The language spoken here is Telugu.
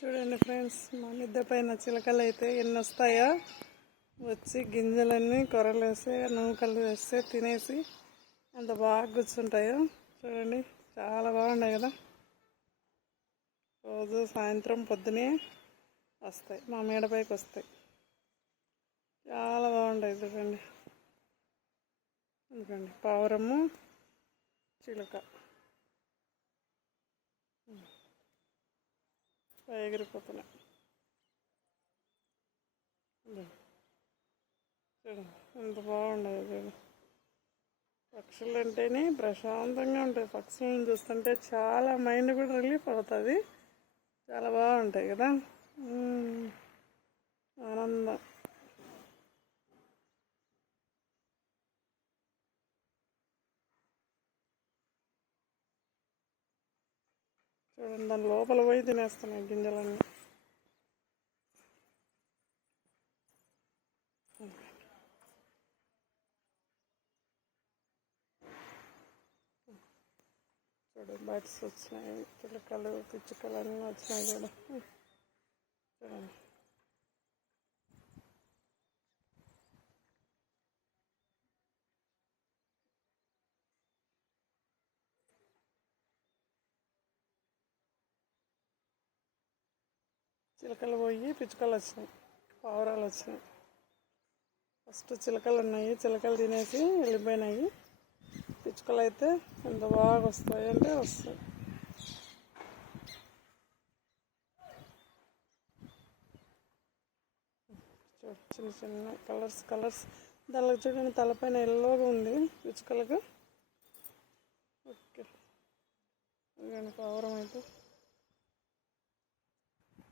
చూడండి ఫ్రెండ్స్, మా మిద్దె పైన చిలకలు అయితే ఎన్ని వస్తాయో వచ్చి గింజలన్నీ కొరలు వేస్తే నూకలు వేస్తే తినేసి ఎంత బాగా కూర్చుంటాయో చూడండి. చాలా బాగున్నాయి కదా. రోజు సాయంత్రం పొద్దునే వస్తాయి, మా మేడపైకి వస్తాయి. చాలా బాగుంటాయి చూడండి. ఎందుకండి పావురము చిలుక ఎగిరిపోతున్నాయి. చూడండి ఎంత బాగుండదు. చూడండి, పక్షులు అంటేనే ప్రశాంతంగా ఉంటాయి. పక్షులను చూస్తుంటే చాలా మైండ్ కూడా రిలీఫ్ అవుతుంది. చాలా బాగుంటాయి కదా. ఆనందం. చూడండి, దాని లోపల పోయి తినేస్తున్నాయి గింజలన్నీ. చూడు, బర్డ్స్ వచ్చినాయి, చిలుకలు పిచ్చుకలు అన్నీ వచ్చినాయి. చూడండి. చిలకలు పోయి పిచ్చుకలు వచ్చినాయి, పావురాలు వచ్చినాయి. ఫస్ట్ చిలకలు ఉన్నాయి, చిలకలు తినేసి వెళ్ళిపోయినాయి. పిచ్చుకలు అయితే ఎంత బాగా వస్తాయి అంటే వస్తాయి. చిన్న చిన్న కలర్స్ దానికి చూడండి, తలపైన ఎల్లోగా ఉంది పిచ్చుకలకు. ఓకే, పావురం అయితే